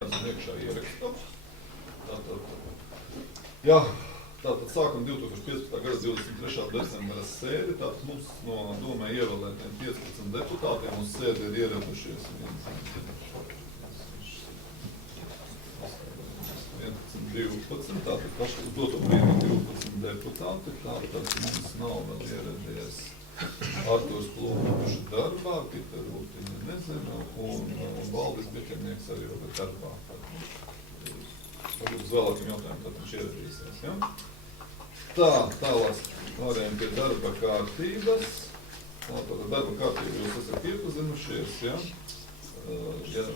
iekšā ierakstu. Tātad sākam 2015. gada 23. decembra sēdi. Tātad mums no domē ievēlētiem 15 deputātiem uz sēdi ir ieradušies 12, tātad pašlaik doto brīdi 12 deputāti. Tātad mums nav vēl ieradies Arturs Plūmuši darbā, Pita Rūtiņa nezinu, un Valdis Biķernieks arī vēl ir darbā. Varbūt uz vēlākiem jautājumiem tad viņš ieradīsies. Ja? Tālāk pārējām pie darba kārtības. Tātad darba kārtību jūs esat iepazinušies. Ja?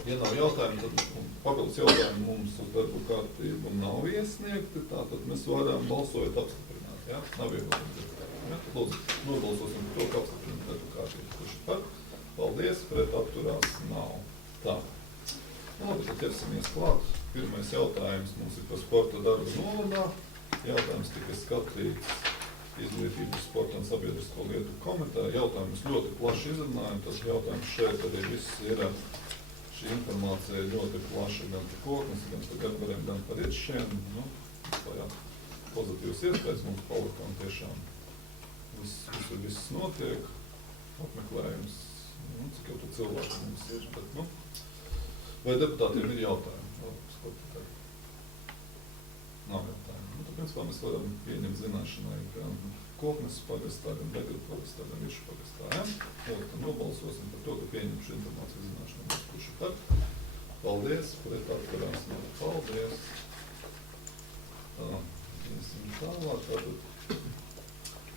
Ja nav jautājumu, tad papildus jautājumu mums uz darba kārtību nav iesniegti. Tātad mēs varam balsojot apstiprināt. Ja? Nav iebildumu. Ja? Lūdzu, nobalsosim par to, ka apstiprināt darba kārtību. Kurš par? Paldies, pret atturās nav. Tā. Labi, tad ķersimies klāt. Pirmais jautājums mums ir par sporta darbu novadā. Jautājums tika skatīts Izglītības, sporta un sabiedrisko lietu komitē. Jautājums ļoti plaši izrunājam. Tas jautājums šeit arī viss ir. Šī informācija ir ļoti plaša gan par koknes, gan par garbariem, gan par iršiem. Pozitīvs iespējas mums palika un tiešām viss notiek. Apmeklējums, cik jau tu cilvēku mums ir. Bet, vai deputātiem ir jautājumi? Nav jautājumu. Tad, principā, mēs varam pieņemt zināšanai gan koknes pagastā, gan Begļu pagastā, gan Iršu pagastā. Ja? Tad nobalsosim par to, ka pieņem šo informāciju zināšanai. Kurš ir par? Paldies, pret atkarās. Paldies. Tālāk.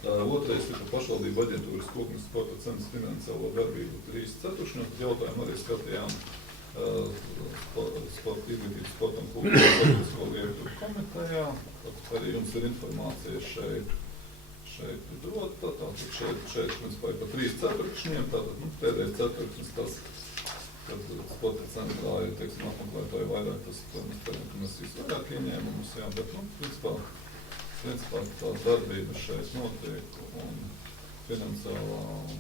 Otrais ir par pašvaldību aģentūras koknes sporta centra finansiālo darbību 3/4. Jautājumu arī skatījām Izglītības, sporta un kultūras sabiedrisko lietu komitejā. Arī jums ir informācija šeit dota. Tātad šeit principā ir pa 3/4. Tātad pēdējais ceturksnis tas, kad sporta centrā ir, teiksim, apmeklētāji vairāk, tas, mēs vairāk ieņēmumus, jā, bet, principā tā darbība šeit notiek un finansiālā un,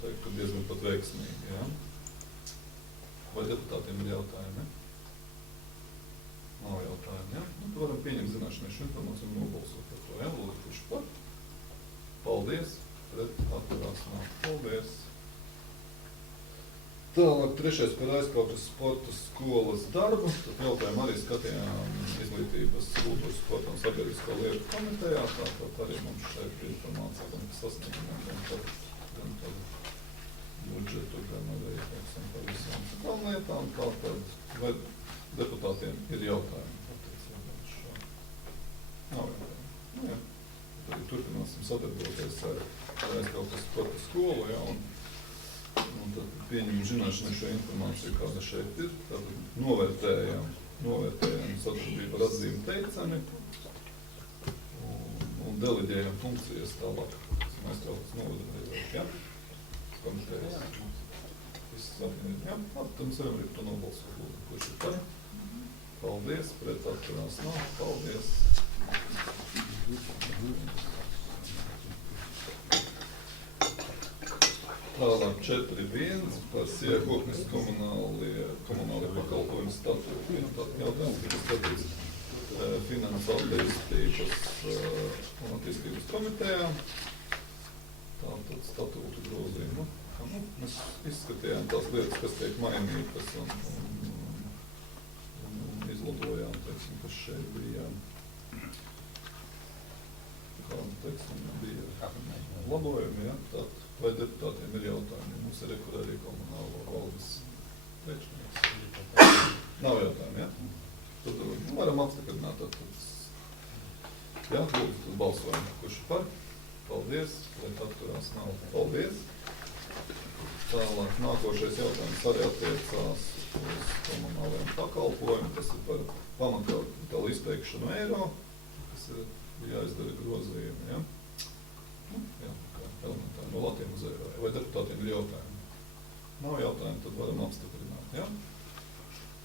teiktu, diezgan pat veiksmīgi, jā. Vai deputātiem ir jautājumi? Nav jautājumi, ja? Tad varam pieņemt zināšanai šo informāciju un nobalsot par to, ja? Lūdzu, kurš par? Paldies, pret atturās nav. Paldies. Tālāk trešais par aizkautas sporta skolas darbu. Tad jautājumu arī skatījām Izglītības, kultūras, sporta un sabiedrisko lietu komitejā. Tāpat arī mums šeit ir informācija gan par sasniegumiem, gan par budžetu, gan arī, teiksim, par visām lietām. Tātad, vai deputātiem ir jautājumi attiecībā uz šo? Nav jautājumi. Jā. Tad turpināsim sadarboties ar aizkautas sporta skolu, ja, un tad pieņemam zināšanai šo informāciju, kāda šeit ir. Tātad novērtējam sadarbību ar atzīmi teicami un deleģējam funkcijas tālāk. Aizkautas novada, ja? Komitejas. Viss apvienīt, jā? Tad mēs varam arī to nobalsot. Kurš ir par? Paldies, pret atturās nav. Paldies. Tālāk 4.1 par Sija koknes komunālie pakalpojumu statūti. Tātad jautājums tika skatīts Finansu attīstības un attīstības komitejā. Tātad statūtu grozījumu. Mēs izskatījām tās lietas, kas tiek mainītas un izlabojām, teiksim, kas šeit bija, bija labojumi, ja? Tātad, vai deputātiem ir jautājumi? Mums ir arī komunālo valdes priekšnieks. Nav jautājumi, ja? Tad varam apstiprināt. Jā, lūdzu, tad balsojam. Kurš ir par? Paldies, pret atturās nav. Paldies. Tālāk nākošais jautājums arī attiecās uz komunāliem pakalpojumiem. Tas ir par pamatkapitāla izteikšanu eiro, kas ir jāizdara grozījumi, ja? Jā, kā elementāri no latiem uz eiro. Vai deputātiem ir jautājumi? Nav jautājumi, tad varam apstiprināt, ja?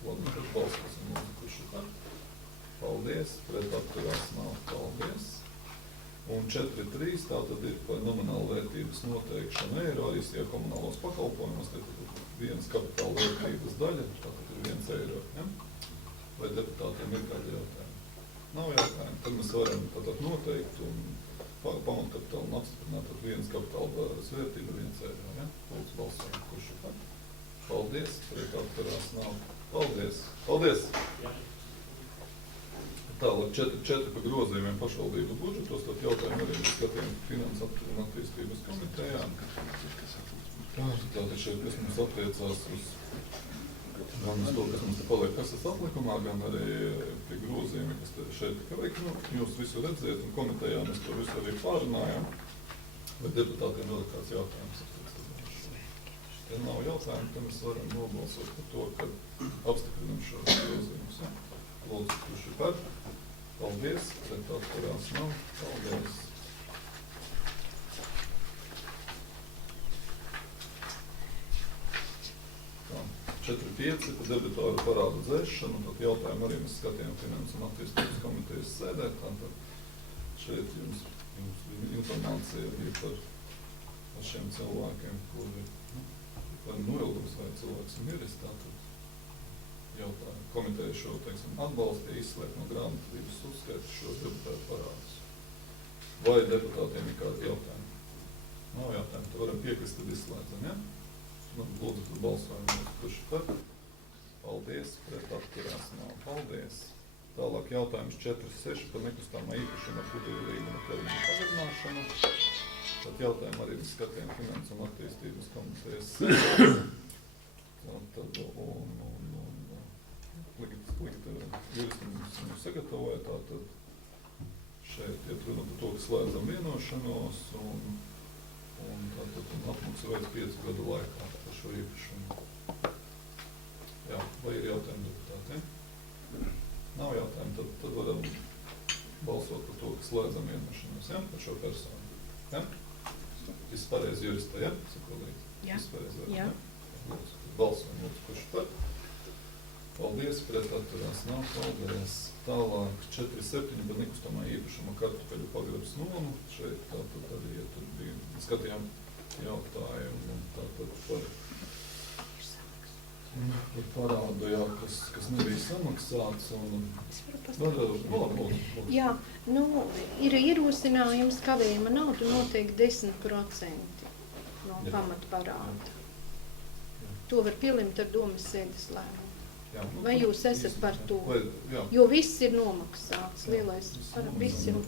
Labi, tad balsosim, kurš ir par? Paldies, pret atturās nav. Paldies. Un 4.3. tātad ir par nominālu vērtības noteikšanu eiro arī komunālos pakalpojumos. Tad ir viens kapitāla vērtības daļa, tātad ir viens eiro. Ja? Vai deputātiem ir kādi jautājumi? Nav jautājumu. Tad mēs varam tātad noteikt un pamatkapitālu un apstiprināt tad vienas kapitāla svērtība 1 eiro. Ja? Lūdzu balsojam, kurš ir par? Paldies. Pret atturās nav. Paldies. Paldies. Tālāk 4 par grozījumiem pašvaldību budžetos, tad jautājumu arī skatījām Finansu un attīstības komitejā. Tātad šeit kas mums attiecās uz gan uz to, kas mums te paliek kasas atlikumā, gan arī pie grozījumi, kas šeit tika veikti. Jūs visu redzēt, un komitejā mēs to visu arī pārunājām. Vai deputātiem vēl kāds jautājums? Ja nav jautājumu, tad mēs varam nobalsot par to, ka apstiprinam šos grozījumus. Ja? Lūdzu, kurš ir par? Paldies. Pret atturās nav. Paldies. Tā. 4.5 par debitoru parādu dzēšanu. Tad jautājumu arī mēs skatījām Finansu un attīstības komitejas sēdē. Tātad šeit jums informācija ir par šiem cilvēkiem, kuri vai noildums vai cilvēks miris. Tātad jautājumu. Komiteja šo, teiksim, atbalstīja, izslēgt no grāmatvedības uzskaita šo deputātu parādus. Vai deputātiem ir kādi jautājumi? Nav jautājumu, tad varam piekrist, tad izslēdzam, ja? Lūdzu, tad balsojam, kurš ir par? Paldies, pret atturās nav. Paldies. Tālāk jautājums 4.6 par nekustamā īpašuma pudeļu līguma termiņu pagarināšanu. Tad jautājumu arī skatījām Finansu un attīstības komitejas tad juristi mums sagatavoja, tātad šeit iet runa par to, ka slēdzam vienošanos un tātad apmaksa veids 5 gadu laikā par šo īpašumu. Jā, vai ir jautājumi deputātiem? Nav jautājumu, tad varam balsot par to, ka slēdzam vienošanos, ja, par šo personu. Ja? Viss pareizi juristā, ja? Sakolīt. Jā. Viss pareizi, jā. Lūdzu, balsojam, lūdzu, kurš par? Paldies, pret atturās nav. Paldies. Tālāk 4.7 par nekustamā īpašuma kartupeļu pagrabs nomu. Šeit tātad arī, ja tur bija, skatījām jautājumu, tātad par parādu, jā, kas nebija samaksāts. Jā, ir ierosinājums, kādējuma naudu noteikti 10% no pamatparāda. To var pielimt ar domas sēdes lēmumu. Vai jūs esat par to? Jo viss ir nomaksāts, lielais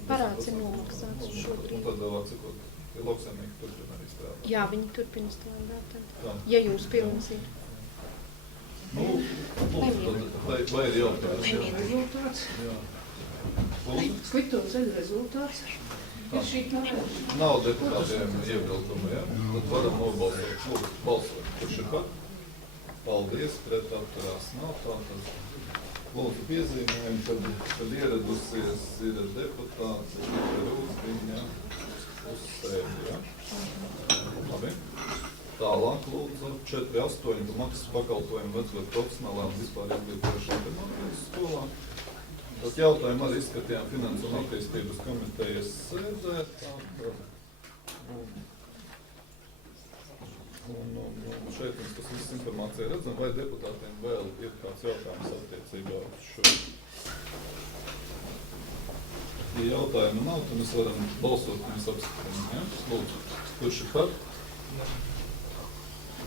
parāds ir nomaksāts šobrīd. Un tad vēlāk sakot, lauksaimnieki turpina arī strādāt. Jā, viņi turpina strādāt, ja jūs pilnsiet. Vai ir jautājums? Nemien rezultāts. Sliktos ir rezultāts. Ir šī parāda. Nav deputātiem iebildumi, ja? Tad varam nobalsot. Lūdzu, balsot. Kurš ir par? Paldies, pret atturās nav. Tātad lūdzu piezīmējam, kad ieradusies ir deputāts, ir uzdiņa, uzsēdi, ja? Labi. Tālāk lūdzu 4.8 par maksas pakalpojumu vecgadu profesionālām vispār izglītojušām intermācijas skolām. Tad jautājumu arī izskatījām Finansu un attīstības komitejas sēdē. Un šeit mums tas viss informācija redzam, vai deputātiem vēl ir kāds jautājums attiecībā uz šo. Ja jautājumu nav, tad mēs varam balsot, un mēs apskatām. Ja? Lūdzu, kurš ir par?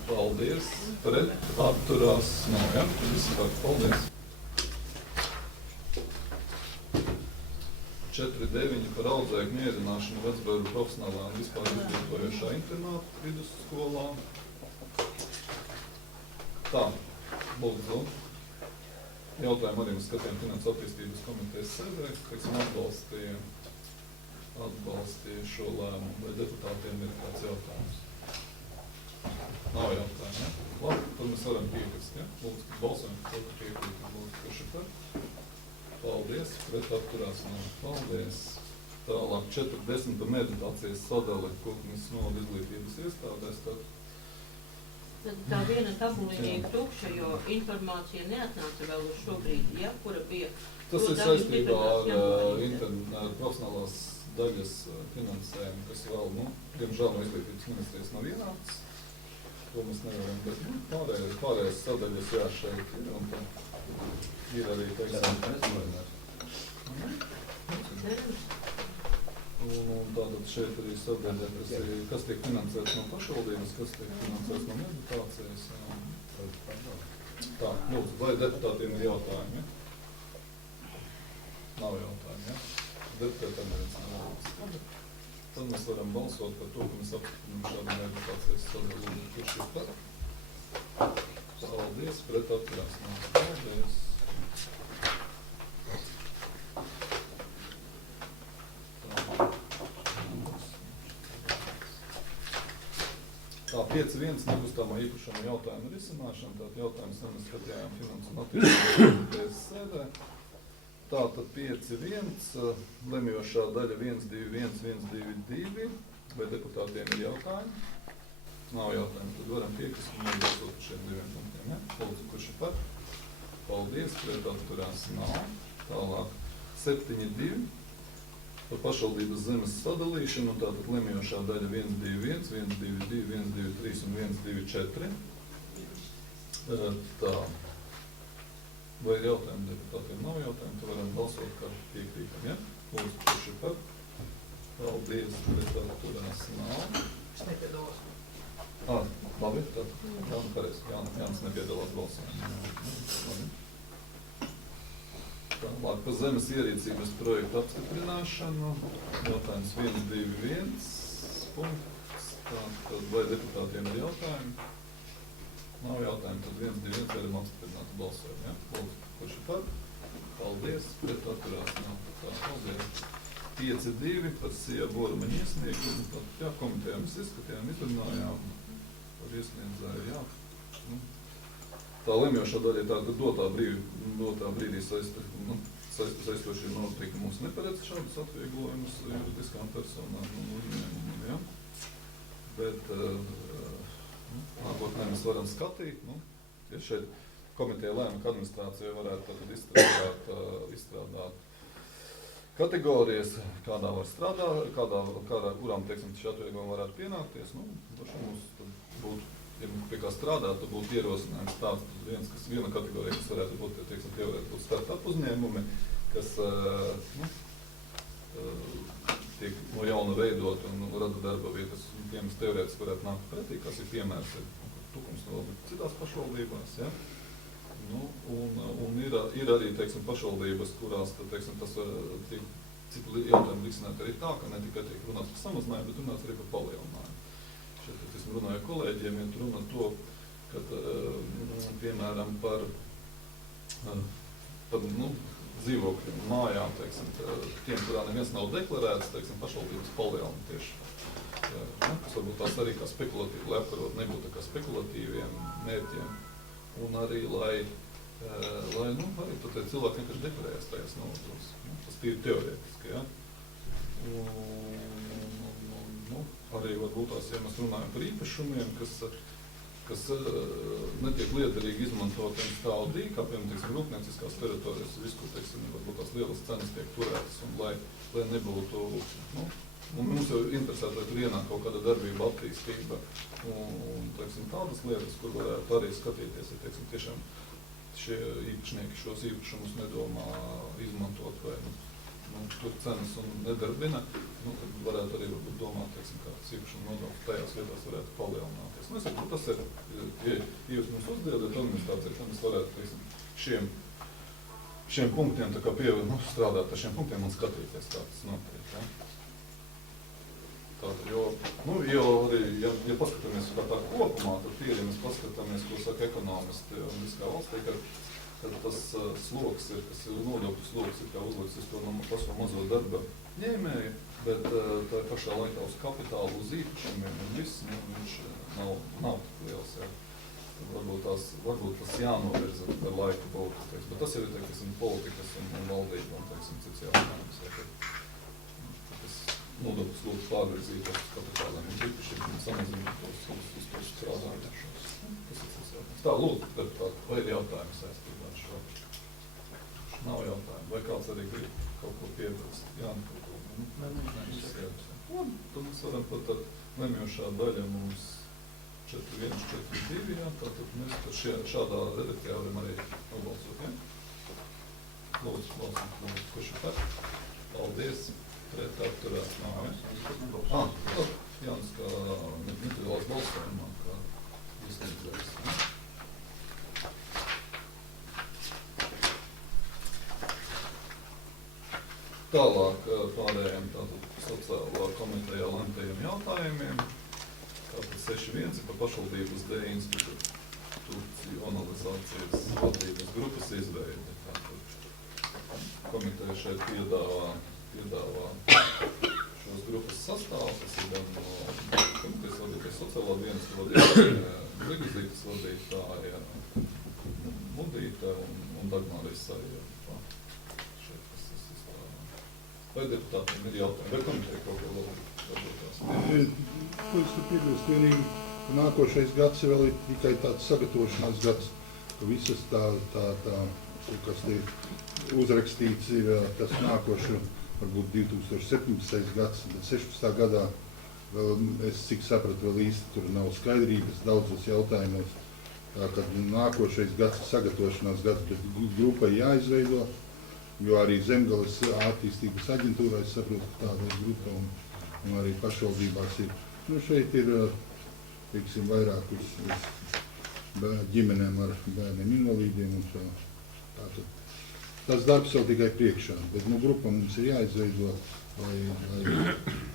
Paldies. Pret atturās nav, ja? Visi par. Paldies. 4.9 par audzēkņu mierināšanu vecbērnu profesionālā un vispār izglītojošā internāta vidusskolā. Tā, lūdzu. Jautājumu arī mēs skatījām Finansu attīstības komitejas sēdē, teiksim, atbalstīja šo lēmumu, vai deputātiem ir kāds jautājums. Nav jautājumu, ja? Labi, tad mēs varam piekrist, ja? Lūdzu, balsojam, ka piekrīt, lūdzu, kurš ir par? Paldies, pret atturās nav. Paldies. Tālāk 4.10 par meditācijas sadali Kultūras novads izglītības iestādēs. Tad tā viena tabuliņa ir tukša, jo informācija neatnāca vēl uz šobrīd, ja, kura bija. Tas ir saistībā ar profesionālās daļas finansējumu, kas vēl, diemžēl no izglītības ministrijas nav ienācis. to mēs nevaram, bet pārējais sadaļas, jā, šeit ir, un tā ir arī, teiksim, un tātad šeit arī sadaļa, kas tiek finansēts no pašvaldības, kas tiek finansēts no meditācijas. Tā, lūdzu, vai deputātiem ir jautājumi? Nav jautājumi, ja? Deputātiem ir jautājumi. Tad mēs varam balsot par to, ka mēs apstiprinām šādu meditācijas sadaļu. Kurš ir par? Paldies, pret atturās. Paldies. Tā, 5.1. nekustamā īpašuma jautājuma risināšana, tātad jautājums mēs skatījām finansu un attīstības sēdē. Tātad 5.1. lemjošā daļa 1.2.1, 1.2.2. Vai deputātiem ir jautājumi? Nav jautājumi, tad varam piekrist un nebalsot par šiem diviem punktiem, ja? Lūdzu, kurš ir par? Paldies, pret atturās nav. Tālāk 7.2. par pašvaldības zemes sadalīšanu, un tātad lemjošā daļa 1.2.1, 1.2.2, 1.2.3 un 1.2.4. Tā. Vai ir jautājumi deputātiem? Nav jautājumi, tad varam balsot, kā piekrītam, ja? Lūdzu, kurš ir par? Paldies, pret atturās nav. Es nepiedalos. Labi, tad Jānis pareizi. Jānis nepiedalās balsojumā. Tālāk par zemes ierīcības projektu apstiprināšanu. Jautājums 1.2.1 punkts. Tātad vai deputātiem ir jautājumi? Nav jautājumi, tad 1.2.1 varam apstiprināt balsojumu, ja? Lūdzu, kurš ir par? Paldies, pret atturās nav. Tā, paldies. 5.2 par Sija Bormaņa iesniegumu. Tad, jā, komitejā mēs izskatījām, izrunājām par iesniedzēju, jā. Tā lemjošā daļa tā, ka dotā brīdī saistošie noteikumi mums neparedz šādus atvieglojumus juridiskām personām un uzņēmumiem, ja? Bet nākotnē mēs varam skatīt, ja šeit komiteja lēma, ka administrācija varētu tad izstrādāt kategorijas, kādā var strādāt, kurām, teiksim, šī atvieglojuma varētu pienākties, mums tad būtu, ja pie kā strādāt, tad būtu ierosinājums tāds, viena kategorija, kas varētu būt, teiksim, tie varētu būt startup uzņēmumi, kas tiek no jauna veidot un rada darba vietas, un tiem teorētiski varētu nākt pretī, kas ir piemērs, Tukums vēl citās pašvaldībās, ja? Un ir arī, teiksim, pašvaldības, kurās, teiksim, tas tiek citu jautājumu risināt arī tā, ka ne tikai tiek runāts par samazinājumu, bet runāts arī par palielinājumu. Šeit, teiksim, runāju kolēģiem, ja runa to, kad, piemēram, par dzīvokļiem, mājām, teiksim, tiem, kurā neviens nav deklarēts, teiksim, pašvaldības palielina tieši. Kas varbūt tās arī kā spekulatīvi, lai apkarot nebūtu kā spekulatīviem mērķiem. Un arī, lai arī tie cilvēki vienkārši deklarējas tajās novatos. Tas tīri teorētiski, ja. Arī varbūt tās, ja mēs runājam par īpašumiem, kas netiek liederīgi izmantot stāvdī, kā piemēram, teiksim, rūpnieciskās teritorijas, viskur, teiksim, varbūt tās lielas cenas tiek turētas, un lai nebūtu, un mums jau interesētu, lai tur ienāk kaut kāda darbība, attīstība, un teiksim, tādas lietas, kur varētu arī skatīties, ja teiksim, tiešām šie īpašnieki šos īpašumus nedomā izmantot vai tur cenas un nedarbina, tad varētu arī varbūt domāt, teiksim, kāds īpašuma nodokļu tajās vietās varētu palielināties. Es saprotu, tas ir, ja jūs mums uzdedat administrācijai, tad mēs varētu, teiksim, šiem punktiem tā kā strādāt ar šiem punktiem un skatīties, kā tas notiek. Ja? Tātad, jo arī, ja paskatāmies kā tā kopumā, tad tīri, ja mēs paskatāmies, ko saka ekonomisti un viskā valstī, kad tas sloks ir, kas ir nodokļu sloks, ir kā uzliks uz to pašu mazo darba ņēmēju, bet tā pašā laikā uz kapitālu, uz īpašumiem un viss, viņš nav tik liels, ja. Varbūt tas jānovirza ar laiku būtu, bet tas ir, teiksim, politikas un valdība un, teiksim, cits jautājums, ja, nodokļu sloks pārvirzīt uz kapitāliem un īpašiem un samazināt uz to strādājušos. Tas ir cits jautājums. Tā, lūdzu, deputāti, vai ir jautājumi saistībā ar šo? Nav jautājumu. Vai kāds arī grib kaut ko piebilst? Jā, kaut ko. Nē, tad mēs varam pat lemjošā daļa mums 4-1, 4-2, jā, tātad mēs par šādā redakcijā varam arī nobalsot, jā? Lūdzu, kurš ir par? Paldies, pret atturās nav, jā? Jānis, kā nepiedalās balsojumā, kā izniedzējs, jā? Tālāk pārējām tātad sociālā komitejā lemtajiem jautājumiem. Tātad 6.1 par pašvaldības deinstitucionalizācijas vadības grupas izveidi. Komiteja šeit piedāvā šos grupas sastāvus. Tas ir gan no komitejas vadītāja sociālā dienas vadītāja, Ligzītas vadītāja, Mudīte un Dagmāris Saija. Vai deputātiem ir jautājumi? Vai komiteja kaut ko varbūt? Ko es te piebilst vienīgi, ka nākošais gads vēl ir tikai tāds sagatavošanās gads, ka visas kas te uzrakstīts ir tas nākošu, varbūt 2017. gads, bet 16. gadā vēl, es cik sapratu, vēl īsti tur nav skaidrības daudzos jautājumos. Tā, kad nākošais gads ir sagatavošanās gads, bet grupai jāizveido, jo arī Zemgales attīstības aģentūrā, es saprotu, tāda ir grupa un arī pašvaldībās ir. Nu, šeit ir, teiksim, vairāk uz ģimenēm ar bērniem invalīdiem un šo. Tātad tas darbs jau tikai priekšā, bet nu, grupa mums ir jāizveido, lai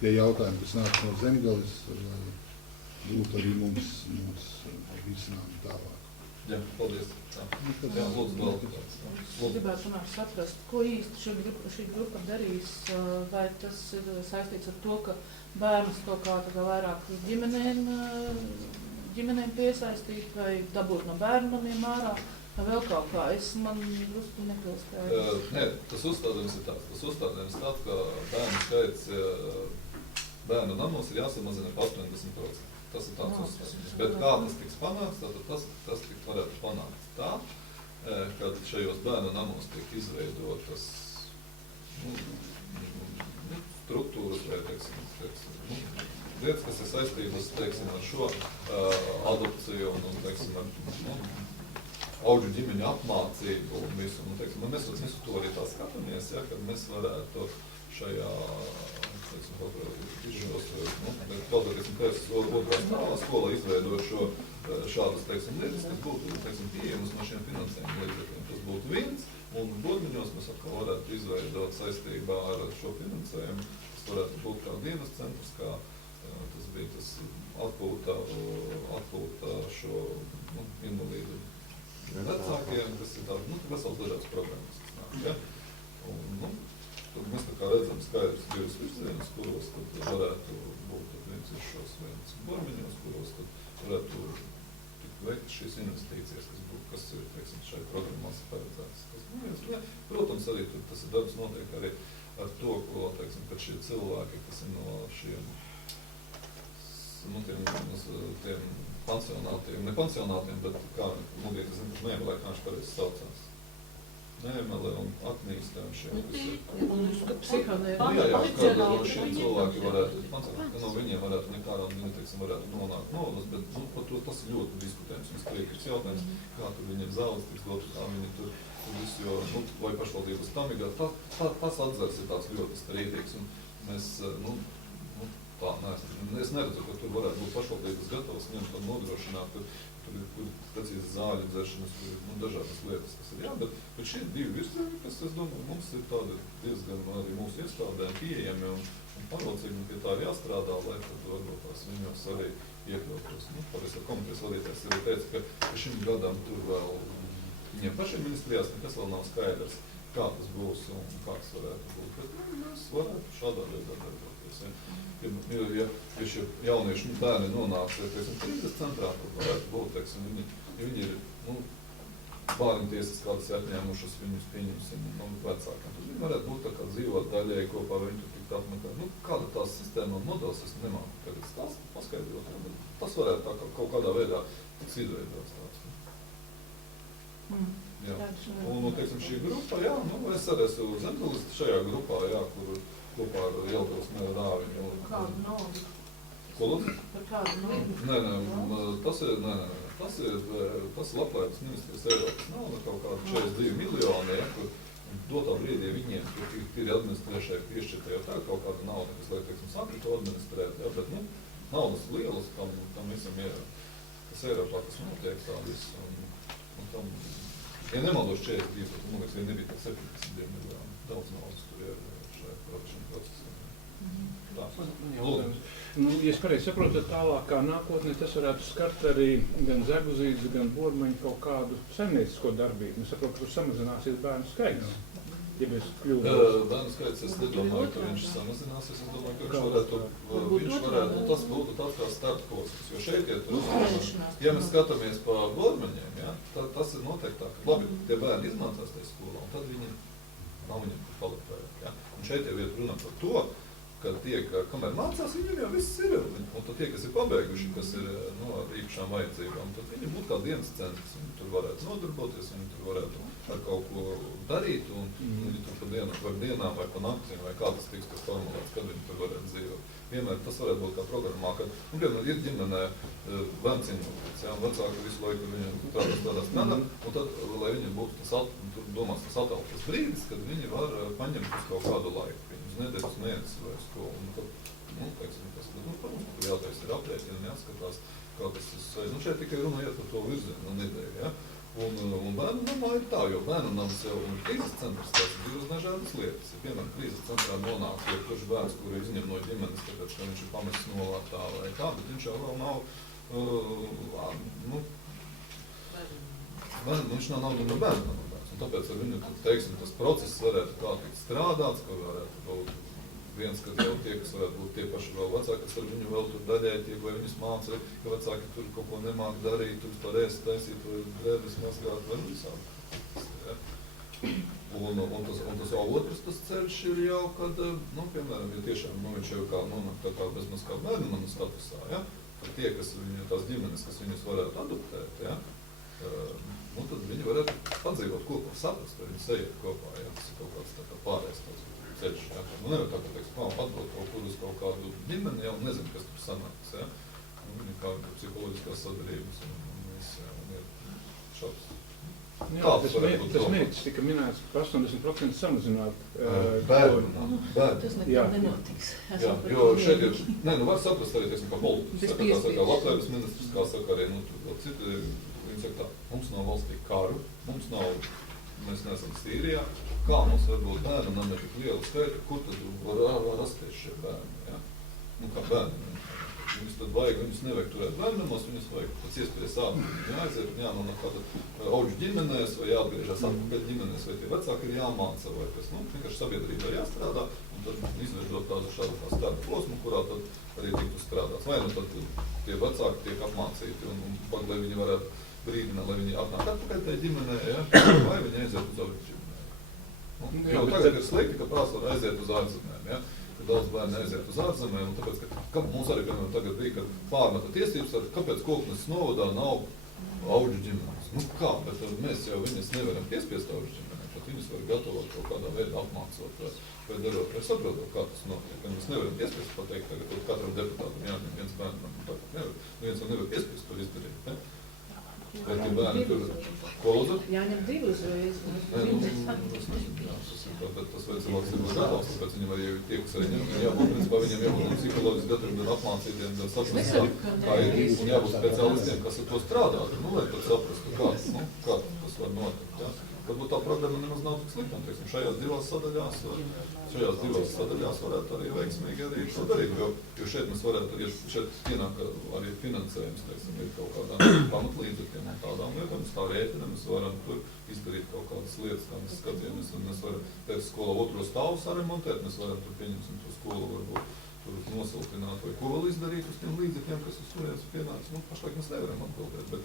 tie jautājumi, kas nāk no Zemgales, lai būtu arī mums risinājumi tālāk. Jā, paldies. Jā, lūdzu, vēl. Es gribētu saprast, ko īsti šī grupa darīs, vai tas ir saistīts ar to, ka bērnus kaut kā vairāk ģimenēm piesaistīt, vai dabūt no bērnamiem ārā, vai vēl kaut kā. Man drusku nepilskājās. Nē, tas uzstādījums ir tāds. Tas uzstādījums tāds, ka bērnu skaits bērnu namos ir jāsamazina par 80%. Tas ir tāds uzstādījums. Bet kā tas tiks panāks, tad tas tiks varētu panākt tā, kad šajos bērnu namos tiek izveidotas struktūras vai, lietas, kas ir saistības, ar šo adopciju un, ar auģu ģimeņu apmācību un visu. Un mēs visu to arī tā skatāmies, ja, kad mēs varētu šajā otrā skolā izveidot šādas lietas, kas būtu pieejamas no šiem finansējuma līdzekļiem. Tas būtu viens, un Bodmiņos mēs atkal varētu izveidot saistībā ar šo finansējumu. Tas varētu būt kā dienas centrs, kā tas bija tas atpūta šo invalīdu vecākiem, kas ir tādi, vesels dažādas programmas, kas nāk, ja? Un, tad mēs tā kā redzam skaidrs divas virzienus, kuros tad varētu būt viens ir šos viens Bodmiņos, kuros tad varētu veikt šīs investīcijas, kas ir, šai programmās paredzētas. Protams, arī tas ir darbs notiek arī ar to, ko, kad šie cilvēki, kas ir no šiem, tiem pansionātiem, ne pansionātiem, bet kā, es zinu, kurš neiemelē, kā viņš pareizi saucās. Neiemelē un atmīstē un šiem, kas ir. Psihodēļ. Jā, kādreiz šie cilvēki varētu, ka no viņiem varētu nekādā, varētu nonākt novas, bet par to tas ir ļoti diskutējums un skriekļs jautājums, kā tur viņiem zāles tiks dotu, kā viņi tur visu, jo, vai pašvaldības tamigā, tas atzars ir tāds ļoti strīdīgs un mēs, tā, es neredzu, ka tur varētu būt pašvaldības gatavs ņemt un nodrošināt, tur ir precīzi zāļu dzeršanas, tur ir dažādas lietas, kas ir jā, bet šie divi virzieni, kas, es domāju, mums ir tādi diezgan arī mūsu iestādēm pieejami un pārlaicīgi, pie tā ir jāstrādā, lai tad varbūt tās viņos arī iekļautos. Pārējais ar komitejas vadītājs arī teica, ka šim gadam tur vēl viņiem pašiem ministrijās nekas vēl nav skaidrs, kā tas būs un kā tas varētu būt, bet mēs varētu šādā veidā darboties. Ja šie jaunieši bērni nonāks, krīzes centrā, tad varētu būt, ja viņi ir, bērnu tiesas kādas atņēmušas, viņus pieņemsim vecākiem, tad viņi varētu būt tā kā dzīvot daļēji kopā, viņi tur tikt apmeklēt. Kāda tās sistēma un modelis, es nemāku tagad stāstīt, paskaidrot, bet tas varētu tā kaut kādā veidā tiks izveidots tāds. Jā. Un, šī grupa, jā, es arī esmu Zemgales šajā grupā, jā, kur kopā ar Jelgavas mēru Rāviņu. Kādu naudu? Ko lūdzu? Par kādu naudu? Tas ir labklājības ministrijas Eiropas nauda, kaut kāda 42 miljoni, ja, kur dotā brīdī viņiem ir administrēšai piešķirta jau tā kaut kāda nauda, kas, lai, teiksim, sāktu to administrēt, ja, bet, naudas lielas, tam visam ir, kas Eiropā, kas notiek tā viss, un tam, ja nemaldos 42, tad, man liekas, nebija tā 72 miljoni, daudz naudas tur ir šajā procesā. Tā, lūdzu. Ja es pareizi saprotu, tad tālākā nākotnē tas varētu skart arī gan Zaguzītes, gan Bormaņu kaut kādu saimniecisko darbību. Es saprotu, ka tur samazināsies bērnu skaits, ja mēs kļūdamos. Bērnu skaits, es nedomāju, ka viņš samazināsies. Es domāju, ka viņš varētu, tas būtu tāds kā startposms. Jo šeit ja mēs skatāmies pa Bormaņiem, ja, tas ir noteikti tā, ka labi, tie bērni izmācās tajā skolā, un tad viņi nav viņiem palikt vairāk. Ja. Un šeit jau iet runa par to, ka tie, kamēr mācās, viņiem jau viss ir. Un tad tie, kas ir pabeiguši, kas ir ar īpašām vajadzībām, tad viņi būtu kā dienas centrs. Viņi tur varētu nodarboties, viņi tur varētu ar kaut ko darīt, un viņi tur par dienām vai pa naktīm, vai kā tas tiks formulēts, kad viņi tur varētu dzīvot. Vienmēr tas varētu būt kā programmā, kad, piemēram, ir ģimenē bērns invalīds, ja, un vecāki visu laiku viņiem tādā strādā, un tad, lai viņiem būtu tur domās tas atalpas brīdis, kad viņi var paņemt uz kaut kādu laiku. Nedēļas mēnesi vai uz ko, un tad, teiksim, tas, protams, tur jātais ir aprēķina un jāskatās, kā tas ir. Šeit tikai runa iet par to virzienu nedēļu, ja? Un bērnu namā ir tā, jo bērnu nams jau un krīzes centrs, tās ir divas dažādas lietas. Ja, piemēram, krīzes centrā nonāk, jo kurš bērns, kuru izņem no ģimenes, tāpēc, ka viņš ir pamests novārtā vai kā, bet viņš jau vēl nav, viņš nav no bērnu namā. Un tāpēc ar viņu, teiksim, tas process varētu kā tikt strādāts, ka varētu būt viens, kad jau tie, kas varētu būt tie paši vēl vecāki, kas ar viņu vēl tur daļai tiek, vai viņus māca, ka vecāki tur kaut ko nemāk darīt, tur par ēst taisīt, vai drēbes mazgāt, vai visādi. Ja. Un tas jau otrs tas ceļš ir jau, kad, piemēram, ja tiešām, viņš jau kā nonāk tā kā bezmaz kā bērnu manu statusā, ja, tad tie, kas viņu, tās ģimenes, kas viņus varētu adoptēt, ja, tad viņi varētu padzīvot kopā, saprast, vai viņi sajiet kopā, ja tas ir kaut kāds tā kā pārējais tāds ceļš, ja. Nevar tā, ka, teiksim, atbrot kaut kur uz kaut kādu ģimeni, ja, un nezinu, kas tur sanāks, ja. Viņi kā psiholoģiskās sadarības un viss, ja, un ir šāds. Jā, tas mērķis tika minēts, ka 80% samazināt bērnu. Tas nekad nenotiks. Jā, jo šeit ir, var saprast arī, teiksim, kā politikas, kā saka, labklājības ministrs, kā saka arī, tur citi, viņi saka tā, mums nav valstī karu, mēs neesam Sīrijā, kā mums var būt bērnu nam ir tik liela skaita, kur tad var rasties šie bērni, ja? Kā bērni. Viņus tad vajag, viņus nevajag turēt bērnamos, viņus vajag pēc iespējas ātri jāaiziet, jānonāk kāda auģu ģimenēs, vai jāatgriežas atpakaļ ģimenēs, vai tie vecāki ir jāmāca, vai kas, vienkārši sabiedrībā jāstrādā, un tad izveidot tādu šādu starta posmu, kurā tad arī tiktu strādāts. Vai tad tie vecāki tiek apmācīti, un lai viņi varētu brīdināt, lai viņi atnāk atpakaļ tajā ģimenē, ja? Vai viņi aiziet uz auģu ģimenē. Jo tagad ir slikti, ka pārsvar aiziet uz ārzemēm, ja? Daudz bērni aiziet uz ārzemēm, un tāpēc, ka mums arī, piemēram, tagad bija, kad pārmeta tiesības, kāpēc Kokneses novadā nav auģu ģimenes. Kā, bet mēs jau viņas nevaram piespiest auģu ģimenēm, tad viņas var gatavot kaut kādā veidā apmācot vai darot, vai saprotot, kā tas notiek. Mēs nevaram piespiest pateikt, tagad katram deputātam jāņem viens bērnam, tāpat nevar. Viens jau nevar piespiest to izdarīt, ne? Vai tie bērni tur, ko lūdzu? Jāņem divi uzreiz. Bet tas vai cilvēks ir gatavs, tāpēc viņam arī tie, kas arī jābūt, principā viņiem jābūt psiholoģiski gataviem, gan apmācītiem, gan saprast, kā ir, un jābūt speciālistiem, kas ar to strādā, lai tad saprastu, kā tas var notikt. Ja? Varbūt tā programma nemaz nav tik slikta, teiksim, šajās divās sadaļās varētu arī veiksmīgi arī to darīt, jo šeit mēs varētu arī, šeit pienāk arī finansējums, teiksim, ir kaut kādām pamatlīdzekļiem un tādām lietām, tā rēķina, mēs varam tur izdarīt kaut kādas lietas, kā mēs skatījamies, un mēs varam pēc skolā otro stāvu saremontēt, mēs varam tur pieņemsim to skolu varbūt tur nosiltināt vai ko vēl izdarīt uz tiem līdzekļiem, kas uz turienes pienācis. Pašlaik mēs nevaram atbildēt, bet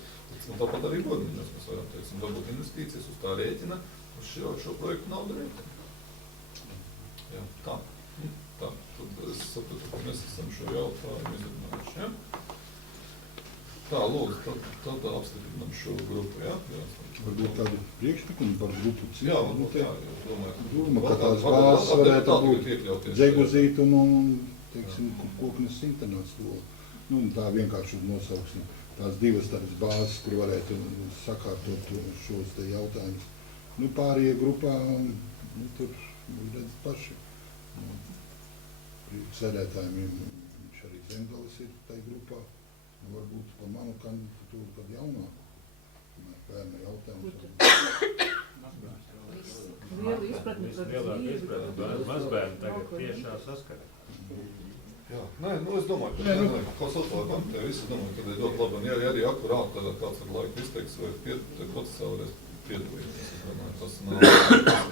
tāpat arī Bormaņos mēs varam, teiksim, dabūt investīcijas uz tā rēķina, uz šo projektu naudu rēķina. Jā, tā. Tad es sapratu, ka mēs esam šo jautājumu izrunājuši, ja? Tā, lūdzu, tad apstiprinām šo grupu, ja? Varbūt tādu priekšlikumu par grupu citu. Jā, varbūt, jā, es domāju. Doma, ka tās bāzes varētu būt Dzeguzīte un teiksim, Kokneses internāts to Nu, tā vienkārši nosauksim tās divas tādas bāzes, kur varētu sakārtot šos te jautājumus. Nu, pārējie grupā, nu, tur redz paši. Nu, sēdētājiem viņš arī Zemgalis ir tajā grupā. Nu, varbūt par manu kandidatūru pat jaunāku. Bērnu jautājumus. Liela izpratne par dzīvi. Mazbērni tagad tiešā saskarē. Jā, nē, nu es domāju, ka konsultāla komiteja visi domāju, ka ir ļoti labi. Un ja arī akurāti tādā kāds ar laiku izteiks vai potenciāli varēs piedalīties. Tas nav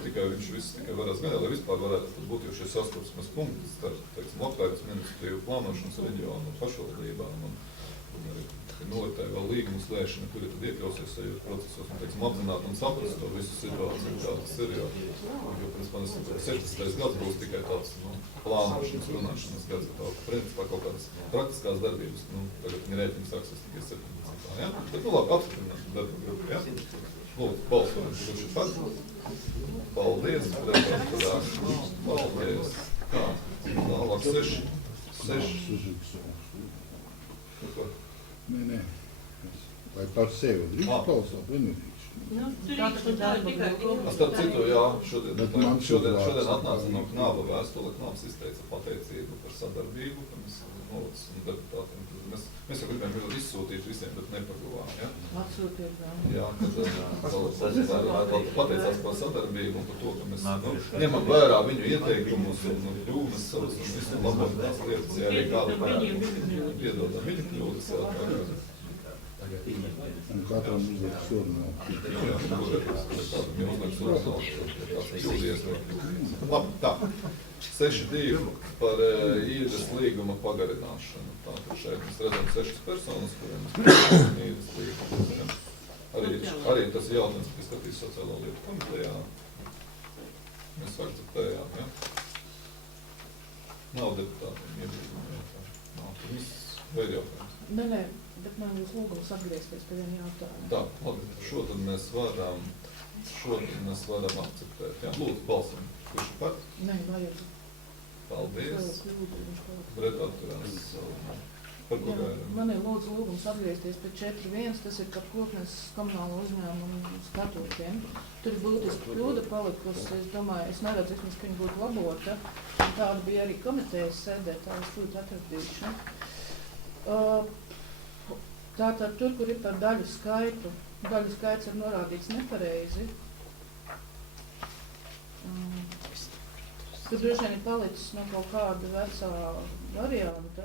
tikai viņš viss tikai varēs gan, lai vispār varētu būt jau šie saskarsmes punkti starp, teiksim, labklājības ministriju, plānošanas reģionu un pašvaldībām. Un novērtēja vēl līgumu slēgšanu, kuri tad iekļausies sajūtu procesos, un, teiksim, apzināt un saprast to visu situāciju, kā tas ir, jo principā, 16. gads būs tikai tāds, nu, plānošanas, runāšanas gads, tā, principā, kaut kādas praktiskās darbības, nu, tagad viņa rēķina sāksies tikai 17. Ja? Bet, nu, labi, apstiprināt darba grupu, ja? Lūdzu, balsojam, kurš ir par. Paldies, deputātā. Paldies. Tā, tālāk 6. Nē. Vai par sevi drīkst balsot, vai nedrīkst? Nu, tur ir tikai Starp citu, jā, šodien vārds atnāca no Knāba vēstule. Knābs izteica pateicību par sadarbību, ka mēs novads un deputātiem. Mēs jau gribējām izsūtīt visiem, bet nepaguvām, ja? Atsūtiet, Jā, kad pateicās par sadarbību un par to, ka mēs ņemam vērā viņu ieteikumus un kļūmes savas un visu labot tās lietas, ja arī kādu piedodam viņu kļūdas, jā, Un katram uzliek sodu nav. Labi, tā. 6.2 par īres līguma pagarināšanu. Tātad šeit mēs redzam 6 personas, kuriem mēs pieņemam īres līgumu. Arī tas jautājums, kas skatīs sociālo lietu komitejā. Mēs akceptējām, ja? Nav deputātiem iebildumu jautājumu. Nav, tur viss vēl jautājums. Nē, bet man jūs lūgums atgriezties pie viena jautājuma. Tā, labi, šodien mēs varam akceptēt. Jā, lūdzu, balsam. Kurš ir par? Nē, vajag. Paldies. Breta atturās. Par ko gaidām? Man ir lūgums atgriezties pie 4.1, tas ir par Koknes komunālo uzņēmumu statūtiem. Tur ir būtiski kļūda palikusi, es domāju, es neredzu, ka viņa būtu labota. Tāda bija arī komitejas sēdē, tā es lūdzu atradīšu. Tātad tur, kur ir par daļu skaitu, daļu skaits ir norādīts nepareizi. Tur droši vien ir palicis no kaut kāda vecā varianta.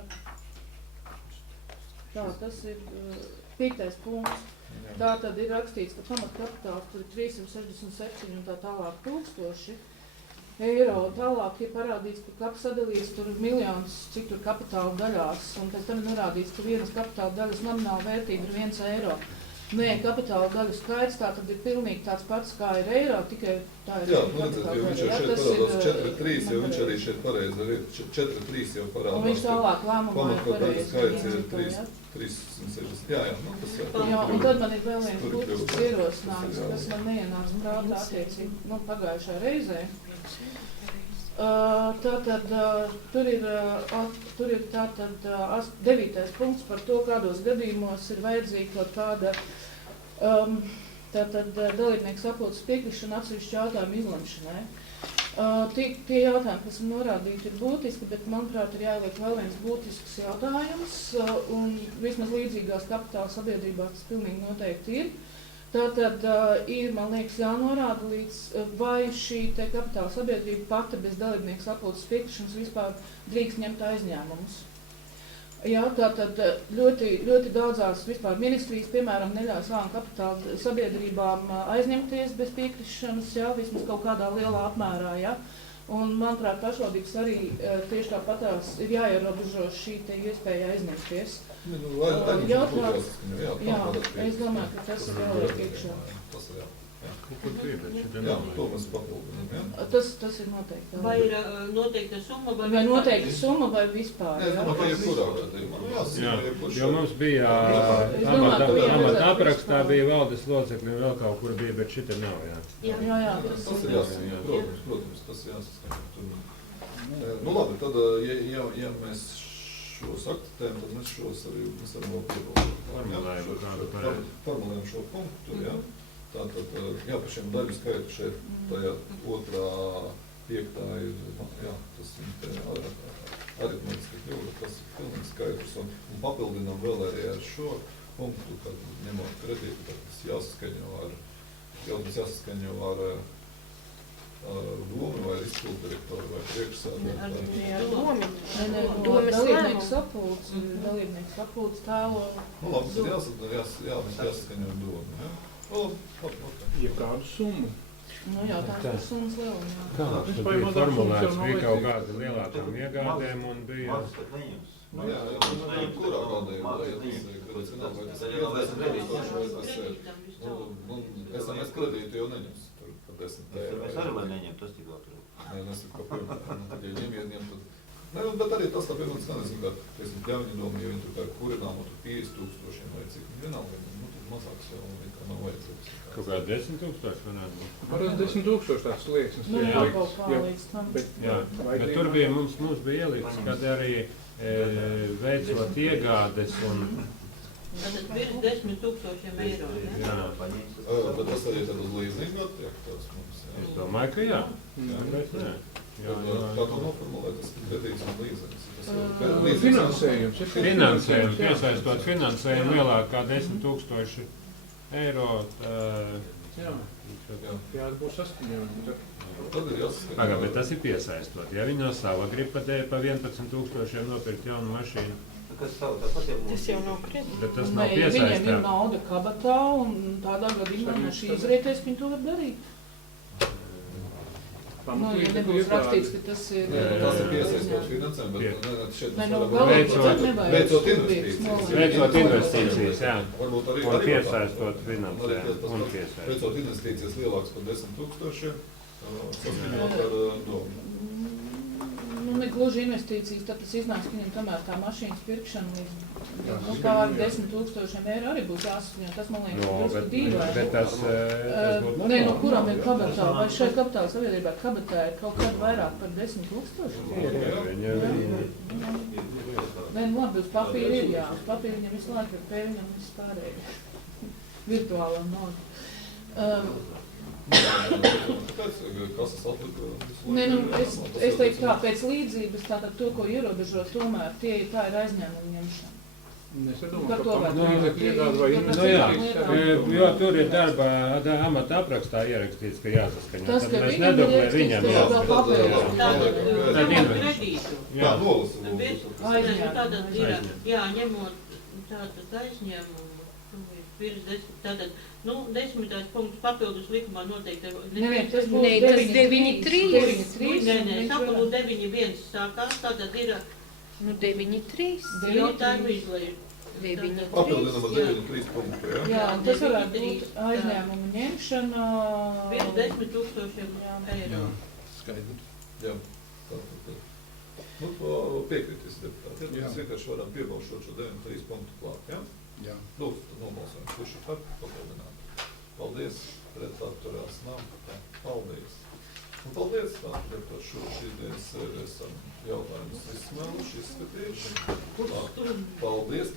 Tā, tas ir 5. punkts. Tā tad ir rakstīts, ka pamatkapitāls tur ir 367 un tā tālāk tūkstoši eiro. Tālāk ir parādīts, ka kap sadalīts tur miljonus, cik tur kapitāla daļās, un pēc tam ir norādīts, ka vienas kapitāla daļas nomināla vērtība ir 1 eiro. Nē, kapitāla daļu skaits tā tad ir pilnīgi tāds pats, kā ir eiro, tikai tā ir kapitāla daļa. Jo viņš jau šeit parādās 4.3, jo viņš arī šeit pareizi ir 4.3 jau parādās. Un viņš tālāk lēmumā ir pareizi. Skaits ir 360. Jā, nu tas jau. Jā, un tad man ir vēl viens būtisks ierosinājums, kas man neienāca prātā attiecīgi pagājušā reizē. Tātad tur ir tātad 9. punkts par to, kādos gadījumos ir vajadzīga kaut kāda tātad dalībnieku sapulces piekrišana atsevišķu jautājumu izlemšanai. Tie jautājumi, kas ir norādīti, ir būtiski, bet, manuprāt, ir jāieliek vēl viens būtisks jautājums, un vismaz līdzīgās kapitāla sabiedrībās tas pilnīgi noteikti ir. Tātad ir, man liekas, jānorāda līdz, vai šī te kapitāla sabiedrība pati bez dalībnieku sapulces piekrišanas vispār drīkst ņemt aizņēmumus. Jā, tātad ļoti daudzās vispār ministrijas, piemēram, neļauj savām kapitāla sabiedrībām aizņemties bez piekrišanas, jā, vismaz kaut kādā lielā apmērā, jā. Un, manuprāt, pašvaldības arī tieši tāpatās ir jāierobežo šī te iespēja aizņemties. Jā, es domāju, ka tas ir jāliek iekšā. Jā, to mēs papildinām, jā? Tas ir noteikti. Vai ir noteikta summa vai vai noteikta summa vai vispār? Es domāju, ka jebkurā gadījumā. Jā, jo mums bija amata aprakstā bija valdes locekļi un vēl kaut kur bija, bet šita nav, jā. Jā, tas ir jāsaskaņo, protams, tas ir jāsaskaņo. Nu labi, tad, ja mēs šos akceptējam, tad mēs šos arī mēs varam vēl piebalsot. Formulējumu kādu pareizi. Formulējam šo punktu, jā. Tātad, jā, par šiem daļu skaitu šeit, tajā 2., 5. ir, jā, tas aritmētiski kļūda, tas ir pilnīgi skaidrs. Un papildinām vēl arī ar šo punktu, kad ņemot kredītu, tad tas jāsaskaņo ar domu vai izpildu direktoru vai priekšsēdētāju. Dalībnieku sapulces tēlo. Nu labi, tad jāsaskaņo ar domu, jā. Ja kādu summu. Nu jā, tās ir summas lieluma, jā. Kāds tur bija formulēts, bija kaut kāda lielākām iegādēm un bija... Nu jā, kurā gadījumā, ja tas nav, vai tas ir 50,000 vai tas ir, un SMS kredītu jau neņems tur par 10 eiro. Es arī lai neņem, tas tik vēl tur. Nē, nesaku, ka pirmā, tad ja ņem, tad... Nē, bet arī tas tā piemēram, nezinu, ka, teiksim, pļauņu domu, ja viņi tur kā kurinām, tur 50,000 vai cik, vienalga, nu, tad mazāks jau nekā nav vajadzības. Kaut kā 10,000 varētu būt. Parasti 10,000 tāds slieksnis. Nu jā, kaut kā līdz tam. Jā, bet tur bija, mums bija ielikts, kad arī veicot iegādes un... Tātad virs 10,000 eiro, ja? Jā. Bet tas arī tad uz līdzīgu attiek tās mums, jā. Es domāju, ka jā. Bet nē. Kā to noformulēt, tas kredīts un līdzīgs. Finansējums. Finansējums, piesaistot finansējumu lielāk kā 10,000 eiro. Jā, būs saskaņojumi. Tad ir jāsaskaņo. Pagā, bet tas ir piesaistot. Ja viņi no sava grib pa 11,000 nopirkt jaunu mašīnu, Tas jau nav kredīts. bet tas nav Viņiem ir piesaistām. nauda kabatā, un tādā gadījumā no šī izrieties, viņi to var darīt. Nu, ja nebūs rakstīts, ka tas ir... Tas ir piesaistot finansējumu, bet šeit Nē, mēs no varam galvas nevajag. veicot investīcijas. Veicot investīcijas, jā. Varbūt arī Un arī piesaistot arī finansējumu. tas Un pats. piesaistot. Veicot investīcijas lielākas par 10,000, saskaņot ar domu. Nu, ne gluži investīcijas, tad tas iznāks, ka viņam tomēr tā mašīnas pirkšana līdz pār 10,000 eiro arī būs jāsaskaņo. Tas, man liekas, No, drusku dīvaini. bet tas būtu Nē, no normāli. kurām ir kabatā? Vai šai kapitāla sabiedrībā kabatā ir kaut kad vairāk par 10,000? Nē, nu labi, uz papīra ir, jā. Uz papīra viņam visu laiku ir pēļņa un viss pārējais. Virtuālā nauda. Kāpēc kasas atlika? Nē, nu, es teiktu tā, pēc līdzības tātad to, ko ierobežo, tomēr tā ir aizņēmuma ņemšana. Es Par domāju, to ka var līdzekļu iegāde vai Nu jā, investīcijas. jo tur ir darba amata aprakstā ierakstīts, ka jāsaskaņo. Tas, Tad ka mēs viņam ir nedoklē ierakstīts, viņam tas vēl papildus. Tātad, Tad ņemot invest. kredītu. Jā, nolasu. Aizņēmumu. Tātad ir, jā, ņemot tātad aizņēmumu, virs 10, tātad, nu, 10. punkts papildus likumā noteikti. Nē, tas būs Nē, tas 9.3. 9.3. Nē, sakalu 9.1 sākās, tātad ir Nu, 9.3. jautājumu izlaiž. 9.3. Papildinām ar 9,3 punktu, jā? Jā, un tas varētu būt aizņēmuma ņemšana. Virs 10,000 eiro. Skaidrs. Jā. Tātad. Nu, piekritīs deputāti. Ja mēs vienkārši varam piebalšot šo 9,3 punktu klāt, jā? Jā. Lūdzu, tad nobalsojam. Kurš ir par papildināt? Paldies. Pret atturās nav. Paldies. Un paldies, tātad par šīs dienas esam jautājumus izsmēluši, izskatījuši. Paldies.